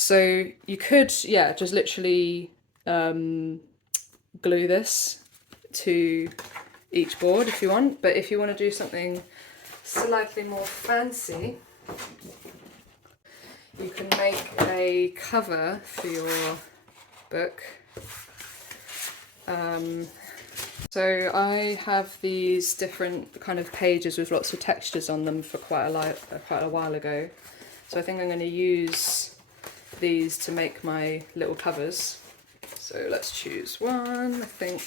So you could, yeah, just literally glue this to each board if you want, but if you want to do something slightly more fancy, you can make a cover for your book. So I have these different kind of pages with lots of textures on them for quite a while ago. So I think I'm going to use these to make my little covers. So let's choose one, I think.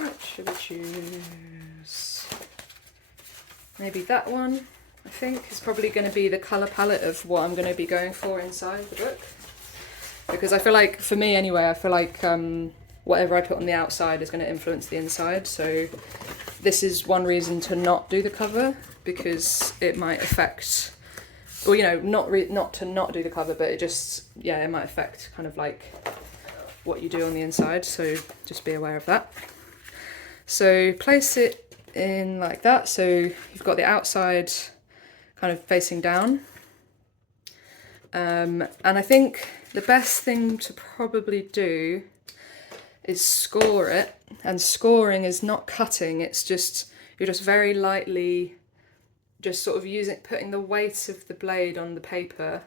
What should we choose? Maybe that one, I think, is probably going to be the colour palette of what I'm going to be going for inside the book. Because I feel like, for me anyway, I feel like whatever I put on the outside is going to influence the inside. So this is one reason to not do the cover, because it might affect, well, you know, not to not do the cover, but it just, yeah, it might affect kind of like what you do on the inside. So just be aware of that. So place it in like that. So you've got the outside kind of facing down. And I think the best thing to probably do is score it. And scoring is not cutting, it's just, you're just very lightly just sort of putting the weight of the blade on the paper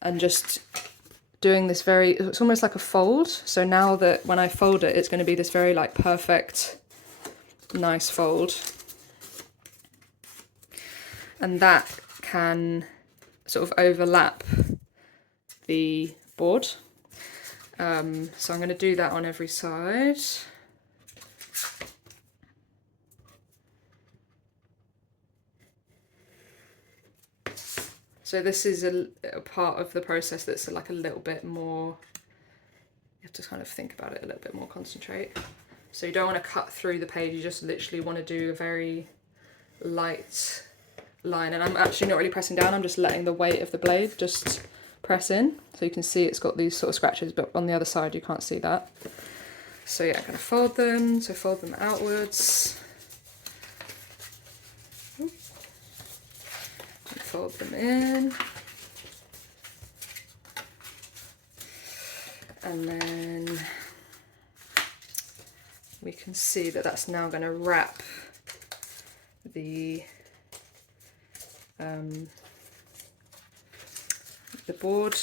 and just doing this it's almost like a fold. So now that when I fold it, it's going to be this very like perfect, nice fold. And that can sort of overlap the board. So I'm going to do that on every side. So this is a part of the process that's like a little bit more, you have to kind of think about it a little bit more, concentrate. So you don't want to cut through the page, you just literally want to do a very light line. And I'm actually not really pressing down, I'm just letting the weight of the blade just press in. So you can see it's got these sort of scratches, but on the other side you can't see that. So yeah, I'm going to fold them, so fold them outwards. And fold them in. And then we can see that that's now going to wrap the board.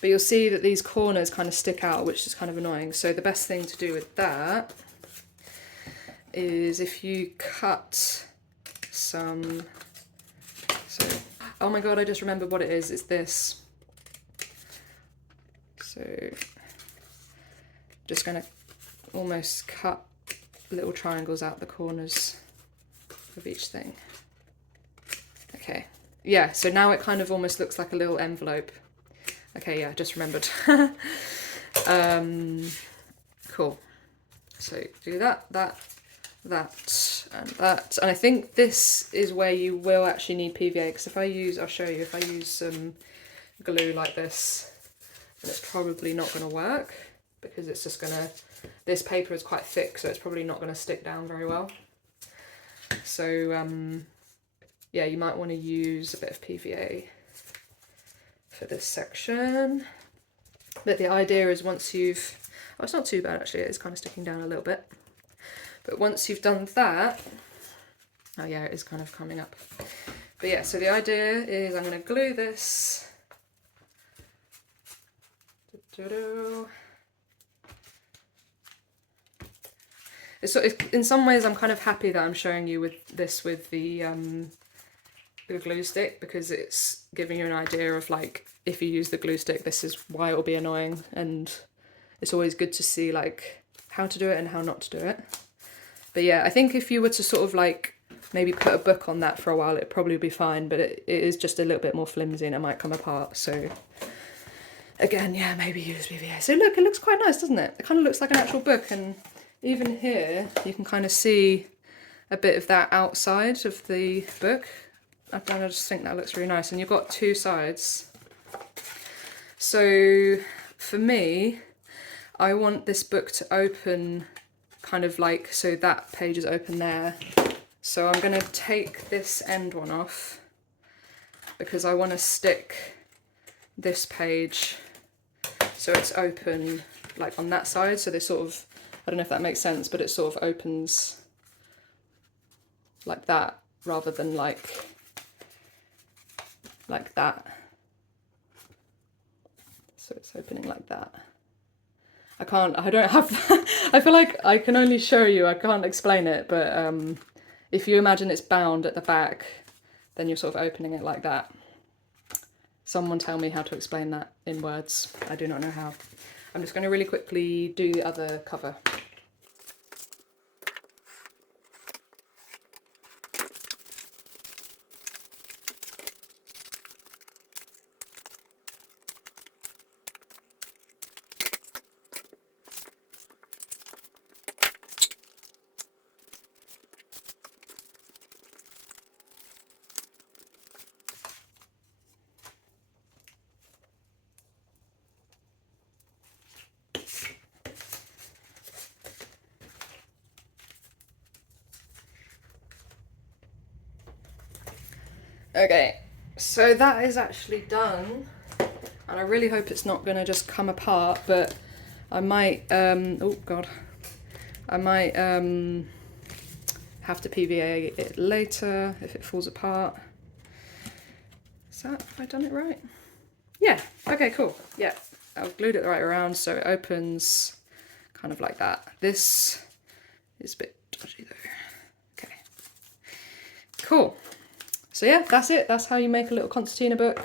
But you'll see that these corners kind of stick out, which is kind of annoying. So the best thing to do with that is if you cut some, so, oh my god, I just remembered what it is, it's this. So just going to almost cut little triangles out the corners of each thing. Okay, yeah, so now it kind of almost looks like a little envelope. Okay, yeah, just remembered. Cool. So do that, and that. And I think this is where you will actually need PVA, because if I use, I'll show you, if I use some glue like this, then it's probably not going to work, because it's just going to, this paper is quite thick, so it's probably not going to stick down very well. So yeah, you might want to use a bit of PVA for this section. But the idea is once you've, oh, it's not too bad actually, it's kind of sticking down a little bit. But once you've done that, oh yeah, it is kind of coming up. But yeah, so the idea is I'm going to glue this. It's in some ways I'm kind of happy that I'm showing you with this with the glue stick, because it's giving you an idea of like, if you use the glue stick, this is why it will be annoying, and it's always good to see like how to do it and how not to do it. But yeah, I think if you were to sort of like maybe put a book on that for a while, it'd probably be fine, but it is just a little bit more flimsy and it might come apart. So again, yeah, maybe use PVA. So look, it looks quite nice, doesn't it? It kind of looks like an actual book, and even here you can kind of see a bit of that outside of the book. I just think that looks really nice, and you've got two sides. So for me, I want this book to open kind of like, so that page is open there. So I'm going to take this end one off because I want to stick this page so it's open like on that side, so they sort of, I don't know if that makes sense, but it sort of opens like that rather than like that. So it's opening like that. I don't have that. I feel like I can only show you, I can't explain it, but if you imagine it's bound at the back, then you're sort of opening it like that. Someone tell me how to explain that in words. I do not know how. I'm just going to really quickly do the other cover. Okay, so that is actually done, and I really hope it's not going to just come apart, but I might, oh god, I might have to PVA it later if it falls apart. Have I done it right? Yeah, okay, cool, yeah. I've glued it right around so it opens kind of like that. This is a bit dodgy though. Okay, cool. So yeah, that's it. That's how you make a little concertina book.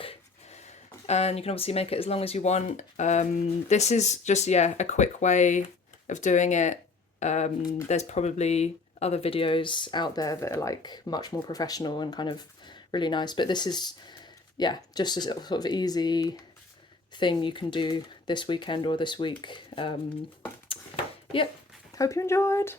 And you can obviously make it as long as you want. This is just, yeah, a quick way of doing it. There's probably other videos out there that are like much more professional and kind of really nice. But this is, yeah, just a sort of easy thing you can do this weekend or this week. Yep, hope you enjoyed.